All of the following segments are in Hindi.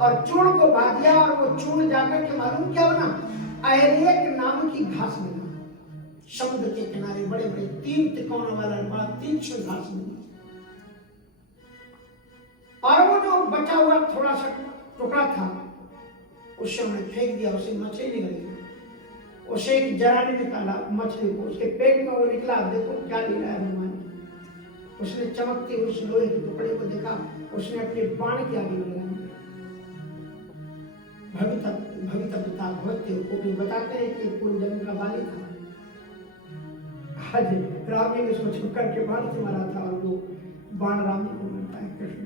और चूर्ण को भा दिया और वो चूर्ण जाकर के मालूम क्या बना, अहरियक नाम की घास बना। समुद्र के किनारे बड़े बड़े 3 त्रिकोण वाला बड़ा तीक्ष्ण घास बना। और वो जो बचा हुआ थोड़ा सा टुकड़ा था उसे उन्हें फेंक दिया, उसे मछली निकल गई। उसे एक जरा ने निकाला मछली को, उसके पेट में वो निकला। देखो क्या लीला है भगवान। उसने चमकते उस लोहे के टुकड़े को देखा, उसने अपने बाण के आगे लगाया। भविता पिता भगवत को भी बताते हैं कि पूर्व जन्म का बाली था। आज राम जी ने उसको छुप करके बाण से मारा था और वो बाण राम जी को मिलता है कृष्ण।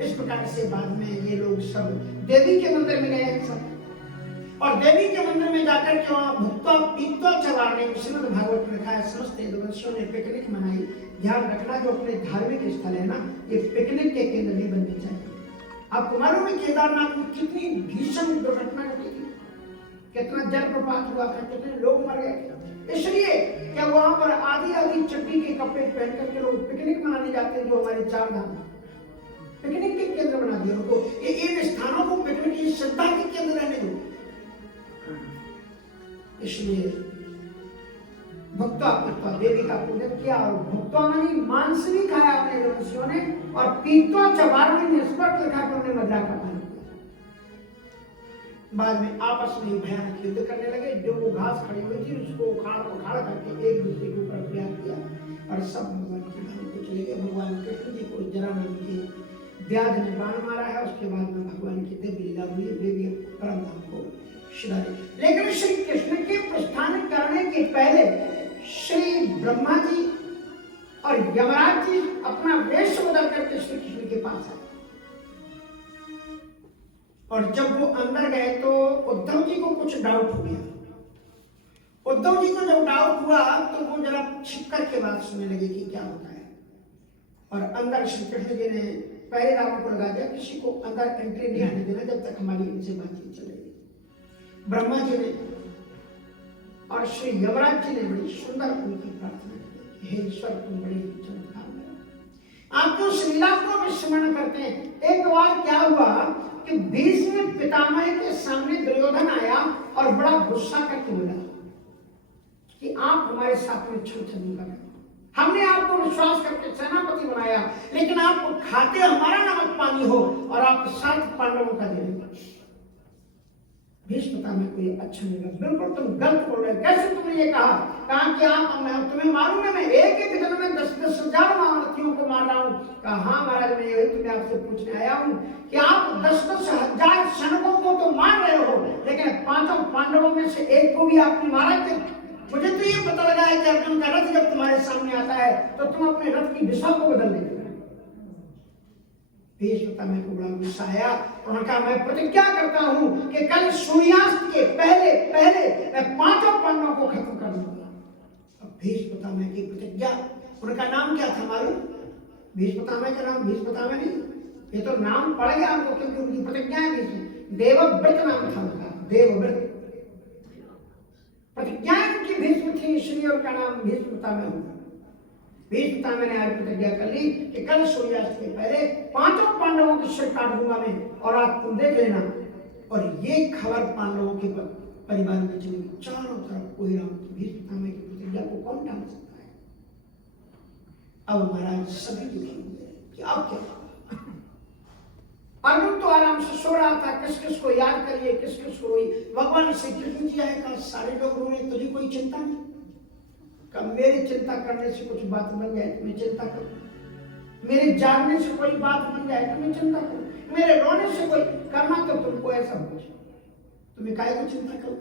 इस प्रकार से बाद में ये लोग सब देवी के मंदिर में गए सब, और देवी के मंदिर में जाकर के वहां भुक्ता पीता चलाने श्रीमद् भागवत में लिखा है समस्त देवर्षियों ने पिकनिक मनाई। ध्यान रखना जो अपने धार्मिक स्थल है ना, ये पिकनिक के केंद्र नहीं बनने चाहिए। आपको मालूम है केदारनाथ में कितनी भीषण दुर्घटना घटी थी, कितना जलप्रपात हुआ था, कितने लोग मर गए। इसलिए क्या वहां पर आधी आधी चट्टी के कपड़े पहन करके लोग पिकनिक मनाने जाते हैं। जो हमारे 4 धाम पिकनिक के केंद्र बना दिया उनको। इन स्थानों को पिकनिक की श्रद्धा के केंद्र रहने दो। इसलिए भक्ता पिता देवी का पूजन किया, और भक्तों मानी मांस भी खाया अपने ऋषियों ने, और पीतो चबार में निष्पट लिखा कर उन्हें मदिरा का पान किया। बाद में आपस में भयानक युद्ध करने लगे। जो वो घास खड़ी हुई थी उसको उखाड़ करके एक दूसरे के ऊपर प्रहार किया और सब भगवान के धाम को चले गए। भगवान कृष्ण जी को जरा नाम के व्याध ने बाण मारा है। उसके बाद में भगवान की दिव्य लीला हुई, देवी परम धाम को शिलान्यास। लेकिन श्री कृष्ण के प्रस्थान करने के पहले श्री ब्रह्मा जी और यमराज जी अपना वेश बदल करके श्री कृष्ण के पास आए। और जब वो अंदर गए तो उद्धव जी को कुछ डाउट हो गया। उद्धव जी को जब डाउट हुआ तो वो जरा छिप करके बात सुनने लगे कि क्या होता है। और अंदर श्री कृष्ण जी ने पहले रावण को लगा दिया, किसी को अंदर एंट्री नहीं आने देना जब तक हमारी इनसे बातचीत चलेगी। ब्रह्मा जी ने और श्री यमराज जी ने बड़ी सुंदर उनकी प्रार्थना की, हे ईश्वर तुम बड़े चमत्कार में आप तो उस लीला को भी स्मरण करते हैं। एक बार क्या हुआ कि भीष्म पितामह के सामने दुर्योधन आया और बड़ा गुस्सा करके बोला कि आप हमारे साथ में छल कर रहे हो, हमने आपको विश्वास करके सेनापति बनाया, लेकिन आप खाते हमारा नमक पानी हो और आप 7 पांडवों का दे रहे। भीष्म पितामह को ये अच्छा नहीं लगा, बिल्कुल तुम गलत बोल रहे। कैसे तुमने ये कहा कि आप तुम्हें मालूम है मैं एक दिन में 10-10 हजार महारथियों को मार रहा हूँ। कहा हाँ महाराज मैं यही तुम्हें आपसे पूछने आया हूँ कि आप 10-10 हजार सैनिकों को तो मार रहे हो, लेकिन 5 पांडवों में से एक को भी आपने मारा। मुझे तो ये पता लगा है कि अर्जुन का रथ जब तुम्हारे सामने आता है तो तुम अपने रथ की दिशा को बदल देते हो। भीष्म पितामह को बड़ा गुस्सा आया। उन्होंने कहा मैं प्रतिज्ञा करता हूं कि कल सूर्यास्त के पहले मैं 5 पांडवों को खत्म कर दूंगा। अब भीष्म पितामह की प्रतिज्ञा, उनका नाम क्या था मालूम? भीष्म पितामह का नाम भीष्म पितामह नहीं, ये तो नाम पड़ गया हमको क्योंकि उनकी प्रतिज्ञा है। भीष्म देवव्रत नाम था उनका, देवव्रत प्रतिज्ञा उनकी भीष्म थी, इसलिए उनका नाम भीष्म पितामह हुआ। भीष्म पितामह ने आज प्रतिज्ञा कर ली कि कल सूर्यास्त के पहले 5 पांडवों की सिर काट दूंगा मैं, और आप तुम देख लेना। और ये खबर पांडवों के परिवार में चली, चारों तरफ कोई राम। भीष्म पितामह की प्रतिज्ञा को कौन टाल सकता है? अब महाराज सभी दुखी हुए कि अब क्या। अर्जुन तो आराम से सो रहा था, किस किस को याद करिए, किस किस को रोई। भगवान श्री कृष्ण जी आए, कहा सारे लोग रो रहे, तुझे कोई चिंता नहीं? कब मेरी चिंता करने से कुछ बात बन जाए तो मैं चिंता करूं, मेरे जागने से कोई बात बन जाए तो मैं चिंता करूं, मेरे रोने से कोई करना तो तुमको ऐसा हो, तुम्हें काहे को चिंता करो।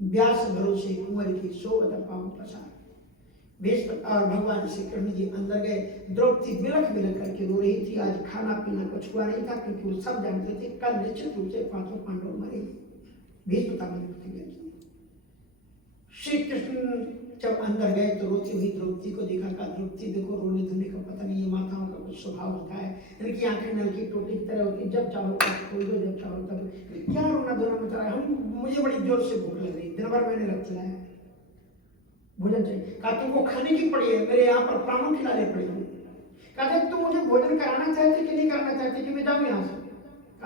व्यास भरोसे कुंवर की सोवत पाऊं प्रसाद। और भगवान श्री कृष्ण जी अंदर गए। द्रौपदी बिलख बिलख करके रो रही थी। आज खाना पीना कुछ हुआ नहीं था क्योंकि वो सब जानते थे कल निश्चित रूप से 5 पांडव मरेंगे। भीष्म पितामह ने प्रतिज्ञा की। श्री कृष्ण जब अंदर गए तो रोती हुई द्रौपदी को देखा। कहा द्रौपदी देखो रोने धोने का पता नहीं, ये माताओं का कुछ स्वभाव होता है, इनकी आंखें नल की टोटी की तरह होती, जब चाहो तब खोल दो, जब चाहो तब। क्या रोना धोना मत रहा है, मुझे बड़ी जोर से भूख लग रही, दिन भर मैंने रख चलाया, भोजन चाहिए। कहा तुमको खाने की पड़ी है, मेरे यहाँ पर प्राणों खिलाने पड़ेगी। कहते तुम मुझे भोजन कराना चाहते कि नहीं कराना चाहते कि मैं जाऊँ यहाँ से?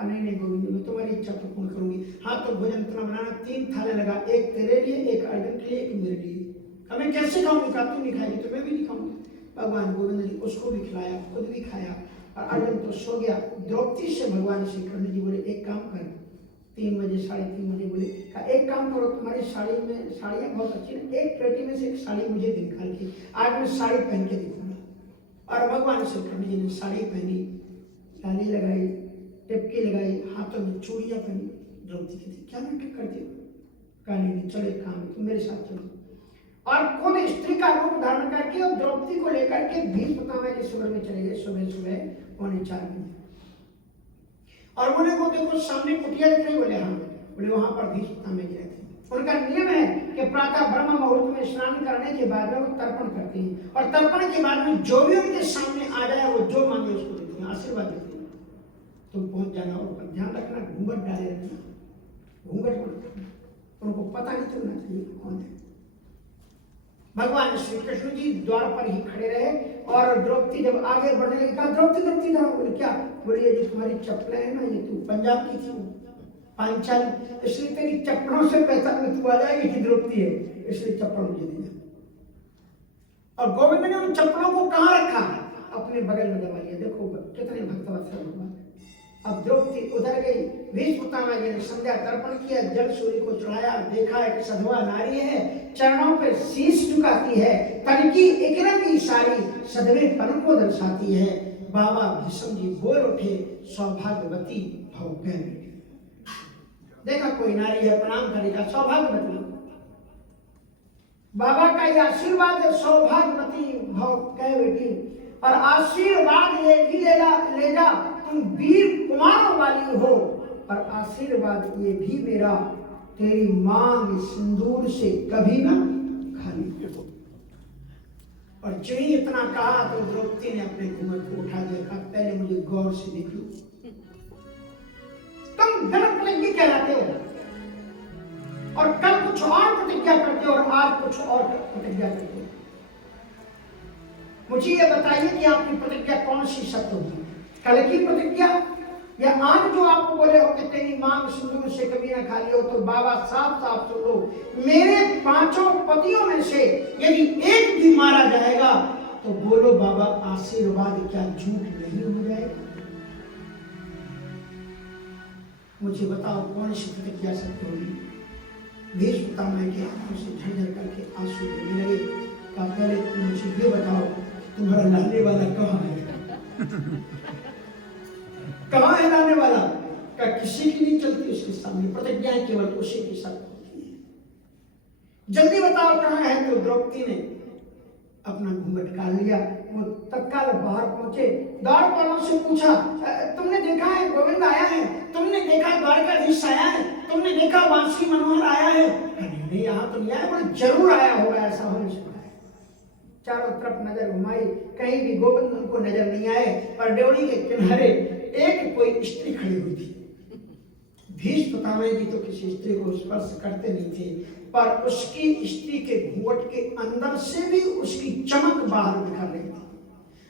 कहा नहीं नहीं गोविंद, मैं तुम्हारी इच्छा तो पूर्ण करूंगी। हाँ तो भोजन तुम्हें बनाना, 3 थाले लगा, एक तेरे लिए, एक अर्जुन के लिए, एक मेरे लिए। कहा मैं कैसे खाऊंगी? कहा तू नहीं खाएगी तो मैं भी नहीं खाऊंगी। भगवान गोविंद जी उसको भी खिलाया, खुद भी खाया, और अर्जुन तो सो गया। द्रौपदी से भगवान श्री कृष्ण जी बोले एक काम कर, 3 बजे 3:30 बजे बोले, कहा एक काम करो, तुम्हारी साड़ी में, साड़ियाँ बहुत अच्छी है, एक पेटी में से एक साड़ी मुझे निकाल के, आज मैं साड़ी पहन के दिखूंगा। और भगवान श्री कृष्ण जी ने साड़ी पहनी, लाली लगाई, टिपकी लगाई, हाथों में चूड़ियाँ पहनी। द्रौपदी कहती क्या नाटक करती हो? कहा नहीं चलो एक काम, तुम मेरे साथ चलो। और खुद स्त्री का रूप धारण करके और द्रौपदी को लेकर के भीष्म पितामह के शिविर में चले गए सुबह सुबह 3:45 बजे। और बोले वो देखो सामने कुटिया दिख रही? बोले हाँ। बोले वहां पर भीष्म पितामह जी रहते हैं। उनका नियम है कि प्रातः ब्रह्म मुहूर्त में स्नान करने के बाद में वो तर्पण करते हैं, और तर्पण के बाद में जो भी उनके सामने आ जाए वो जो मांगे उसको देते हैं, आशीर्वाद देते हैं। तुम पहुंच जाना, और ध्यान रखना घूंघट डाले रखना, घूंघट मत रखना, उनको पता नहीं चलना चाहिए कौन है। भगवान श्री कृष्ण जी द्वार पर ही खड़े रहे, और द्रौपदी जब आगे बढ़ने लगी, कहा द्रौपदी द्रौपदी धरो। बोले क्या? बोले ये जो तुम्हारी चप्पलें हैं ना, ये तू पंजाब की थी, पांचाली, इसलिए तेरी चप्पलों से पहचान तू आ जाएगी कि द्रौपदी है, इसलिए चप्पल मुझे देना। और गोविंद ने उन चप्पलों को कहाँ रखा? अपने बगल में दबा लिया। देखो कितने भक्तवत्सल भगवान। अब द्रौपदी उधर गई, भीष्म पितामह जी ने संध्या तर्पण किया, जल सूर्य को चढ़ाया, देखा एक सधवा नारी है, चरणों पर शीश झुकाती है, तन की एक रंगी साड़ी सधवेपन को दर्शाती है। बाबा भीष्म जी बोल उठे सौभाग्यवती भव गए। देखा कोई नारी है, प्रणाम करेगा, सौभाग्यवती। बाबा का यह आशीर्वाद है, सौभाग्यवती भव गए बेटी। और आशीर्वाद ये भी ले जा, तुम वीर कुमारों वाली हो, और आशीर्वाद ये भी मेरा, तेरी मांग सिंदूर से कभी ना खाली हो। और जो ही इतना कहा तो द्रौपदी ने अपने घूंघट को उठा दिया, कहा पहले मुझे गौर से देख लो, तुम गलत प्रतिज्ञा कहलाते हो, और कल कुछ और प्रतिज्ञा करते हो और आज कुछ और प्रतिज्ञा करते हो। मुझे ये बताइए कि आपकी प्रतिज्ञा कौन सी सत्य होगी, कल की प्रतिज्ञा या आज जो आपको बोले हो कि तेरी मांग सिंदूर से कभी ना खाली हो? तो बाबा साफ साफ सुन लो, मेरे 5 पतियों में से यदि एक भी मारा जाएगा तो बोलो बाबा आशीर्वाद क्या झूठ नहीं हो जाएगा? मुझे बताओ कौन सी प्रतिज्ञा सत्य होगी? भीष्म पितामह के आंखों से झरझर करके आंसू गिरने लगे। कहा पहले तुम मुझे ये बताओ तुम्हारा लाने वाला कहाँ है? कहाँ है लाने वाला? का किसी की नहीं चलती उसके सामने, प्रतिज्ञाएं केवल उसी की सत्य होती है। जल्दी बताओ कहाँ है? तो द्रौपदी ने अपना घूंघट काट लिया, वो तत्काल बाहर पहुंचे, द्वारपालों से पूछा तुमने देखा है गोविंद आया है? तुमने देखा द्वारकाधीश आया है? तुमने देखा वासी मनोहर आया है? नहीं यहाँ तो नहीं आया। बोले जरूर आया होगा, ऐसा हो नहीं सकता है। चारों तरफ नजर घुमाई, कहीं भी गोविंद उनको नजर नहीं आए, पर ड्योढ़ी के किनारे एक कोई स्त्री खड़ी हुई थी। भीष्म पितामह जी तो किसी स्त्री को स्पर्श करते नहीं थे, पर उसकी स्त्री के घूंघट के अंदर से भी उसकी चमक बाहर निकल रही थी।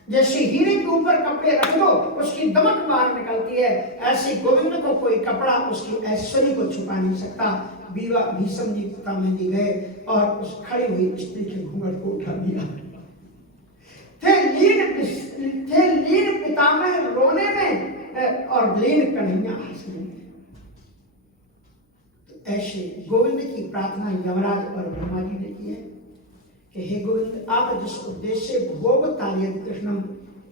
जैसे हीरे के ऊपर कपड़े रख दो उसकी दमक बाहर निकलती है, ऐसे गोविंद को कोई कपड़ा उसकी ऐश्वर्य को छुपा नहीं सकता। भीष्म जी पितामह जी गए और उस खड़ी हुई स्त्री के घूंघट को उठा दिया। थे लीन पितामह रोने में और लीन कन्हैया हंसने में। तो ऐसे गोविंद की प्रार्थना यमराज और ब्रह्मा जी ने की है कि हे गोविंद, आप जिस उद्देश्य से भोग तारियत कृष्णम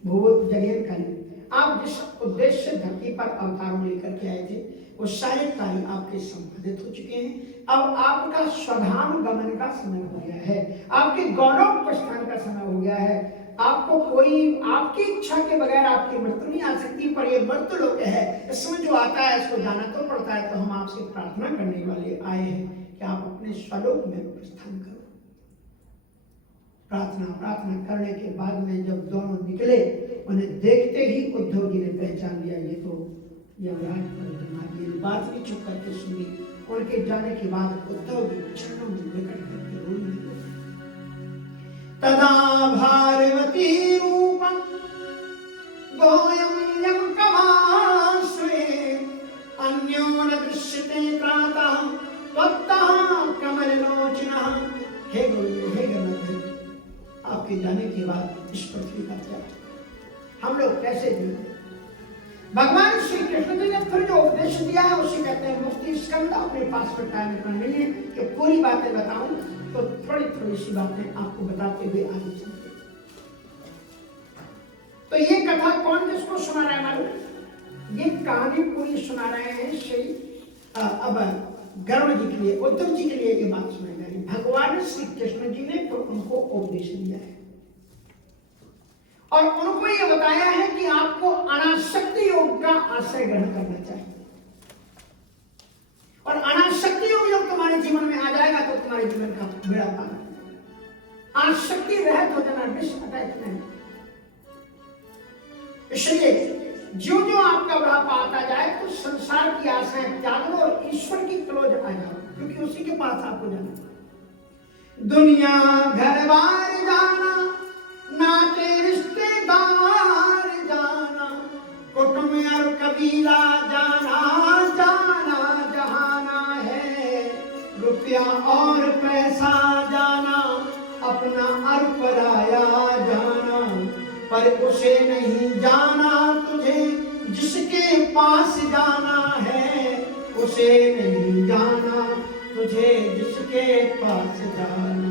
भोग जगन करें, आप जिस उद्देश्य से धरती पर अवतारों लेकर के आए थे वो सारे कार्य आपके संपादित हो चुके हैं। अब आपका स्वधाम गमन का समय हो गया है, आपके गौरव प्रस्थान का समय हो गया है। आपको कोई आपकी इच्छा के बगैर आपकी मृत्यु नहीं आ सकती, पर ये मृत्यु लोक है, इसमें जो आता है इसको जाना तो पड़ता है। तो हम आपसे प्रार्थना करने वाले आए हैं कि आप अपने स्वलोक में प्रस्थान करो। प्रार्थना करने के बाद में जब दोनों निकले, उन्हें देखते ही उद्धव जी ने पहचान लिया ये तो यमराज और ब्रह्मा जी ने बात भी चुप करके सुनी। उनके जाने के बाद उद्धव जी चरणों में निकट करके रोने लगे। तदा भारवती रूपं गोयं यम कमाश्वे समलोचना। हे गुरु, हे गणनाथ, आपके जाने के बाद इस पृथ्वी का क्या, हम लोग कैसे जिए? भगवान श्री कृष्ण जी ने फिर जो उपदेश दिया है उसे कहते हैं मुक्ति स्कंद। अपने पास में टाइम इतना नहीं है कि पूरी बातें बताऊं, तो थोड़ी थोड़ी सी बातें आपको बताते हुए आगे चलते। तो ये कथा कौन किसको सुना रहा है मालूम? ये कहानी पूरी सुना रहे हैं श्री अब गरुड़ जी के लिए, उद्धव जी के लिए ये बात सुनाई जा रही। भगवान श्री कृष्ण जी ने तो उनको उपदेश दिया है और उनको ये बताया है कि आपको अनासक्ति योग का आश्रय ग्रहण करना चाहिए, और अनासक्ति योग जब तुम्हारे जीवन में आ जाएगा तो तुम्हारे जीवन का बेड़ा पार। आसक्ति रहित हो जाना, डिसअटैचमेंट। इसलिए जो जो आपका बुढ़ापा आता जाए तो संसार की आशाएं त्याग लो और ईश्वर की क्लोज आ जाओ, क्योंकि उसी के पास आपको जाना। दुनिया घर बार जाना, नाते रिश्तेदार जाना, कुटुंब और कबीला जाना, जाना जहाना है। रुपया और पैसा जाना, अपना और पराया जाना, पर उसे नहीं जाना तुझे जिसके पास जाना है। उसे नहीं जाना तुझे जिसके पास जाना।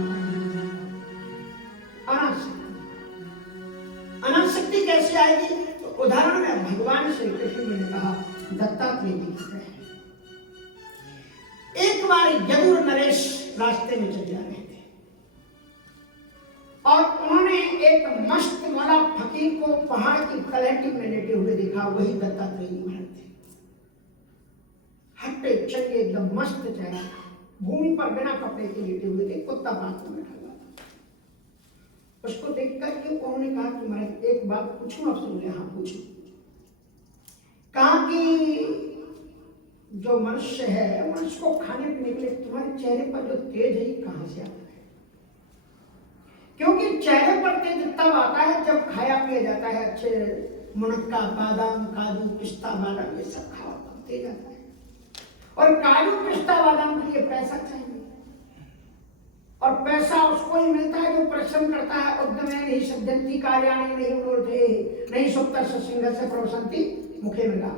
अनासक्ति कैसे आएगी? तो उदाहरण में भगवान श्री कृष्ण ने कहा, दत्तात्रेय जी कहते हैं, एक बार यदुर नरेश रास्ते में चल जा रहे थे और उन्होंने एक मस्त वाला फकीर को पहाड़ की तलहटी में लेटे हुए देखा। वही दत्तात्रेय जी महाराज थे। हट्टे चंगे एकदम मस्त चेहरा, भूमि पर बिना कपड़े के लेटे हुए थे, कुत्ता पास में बैठा हुआ था। उसको देखकर के उन्होंने कहा कि महाराज एक बात पूछूं आपसे? बोले हाँ पूछो। कहा कि जो मनुष्य है, मनुष्य को खाने पीने के लिए तुम्हारे चेहरे पर जो तेज है ये कहां से आता है? क्योंकि चेहरे पर तेज तब आता है जब खाया पिया जाता है, अच्छे मुनक्का, बादाम, काजू, पिस्ता, बादाम ये सब खाओ तब तेज आता है। और काजू, पिस्ता, बादाम के लिए पैसा चाहिए, और पैसा उसको ही मिलता है जो परिश्रम करता है। उद्यमे नहीं सज्जन्ति कार्याणि नहीं उन्नते नहीं सुप्त सिंह से प्रवसन्ति मुखे मृगा।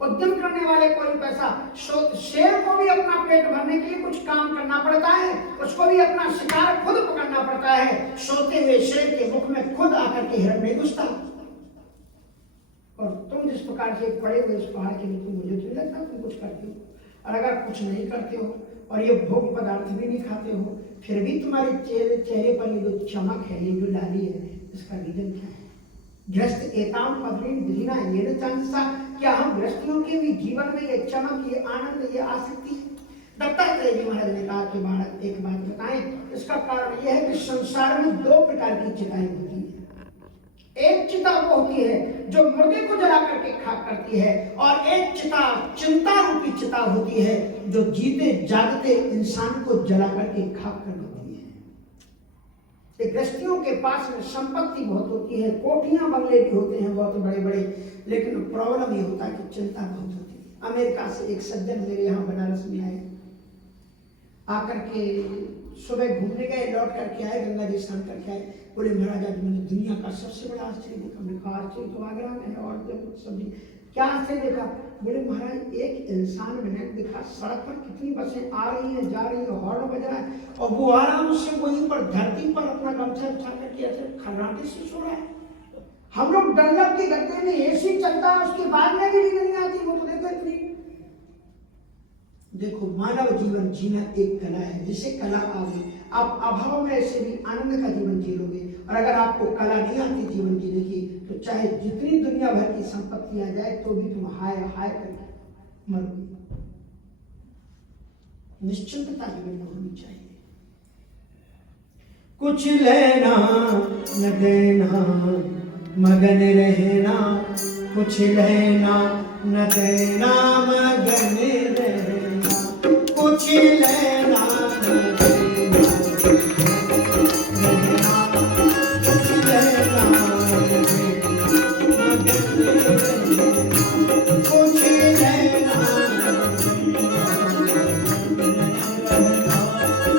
उद्यम करने वाले को ही पैसा। शेर को भी अपना पेट भरने के लिए कुछ काम करना पड़ता है, उसको भी अपना शिकार खुद पकड़ना पड़ता है। सोते हुए शेर के मुख में खुद आकर के हिरण नहीं घुसता। और तुम जिस प्रकार से पड़े हुए इस पहाड़ के नीचे, मुझे तो नहीं लगता तुम कुछ करते हो। और अगर कुछ नहीं करते हो और ये भोग पदार्थ भी नहीं खाते हो, फिर भी तुम्हारे चेहरे पर ये जो चमक है, ये जो लाली है, इसका रीजन क्या है? गृहस्थ एताम पत्नीम विलीना ये चांसा। क्या हम गृहस्थियों के भी जीवन में ये चमक, ये आनंद, ये आसक्ति? दत्तात्रेय जी महाराज ने कहा कि बालक एक बात बताएं। इसका कारण यह है कि संसार में दो प्रकार की चिताएं होती हैं। एक चिता वो होती है जो मुर्दे को जला करके खाक करती है, और एक चिता चिंता रूपी चिता होती है जो जीते जागते इंसान को जला करके खाक कर देती है। गृहस्थियों के पास में संपत्ति बहुत होती है, कोठियां बंगले भी होते हैं बहुत बड़े बड़े, लेकिन प्रॉब्लम ये होता है कि चिंता बहुत होती है। अमेरिका से एक सज्जन मेरे यहाँ बनारस में आए, आकर के सुबह घूमने गए, लौट करके आए, गंगा जी स्नान करके आए। बोले महाराज आज मैंने दुनिया का सबसे बड़ा आश्चर्य देखा। मैंने कहा आश्चर्य तो आगरा में है और सब्जी क्या आश्चर्य देखा? बोले महाराज एक इंसान मैंने देखा, सड़क पर कितनी बसें आ रही हैं जा रही हैं, हॉर्न बज रहा है, और वो आराम से वहीं पर धरती पर अपना गमछा बिछा करके ऐसे खर्राटे से सो रहा है। हम लोग डनलप के गड्ढे में एसी चलता है, उसके बाद में भी नींद नहीं आती, वो तो देखो। देखो मानव जीवन जीना एक कला है, जिसे कला आ गई आप अभाव में ऐसे भी आनंद का जीवन जी लोगे। और अगर आपको कला नहीं आती जीवन जीने की, तो चाहे जितनी दुनिया भर की संपत्ति आ जाए तो भी तुम हाय हाय करके मरोगे। निश्चिंतता जीवन में होनी चाहिए। कुछ लेना न देना मगन रहना, कुछ लेना न देना मगन रहना, कुछ लेना न देना रहना, कुछ लेना न देना मगन रहना, कुछ लेना न देना रहना,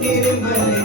निर्मल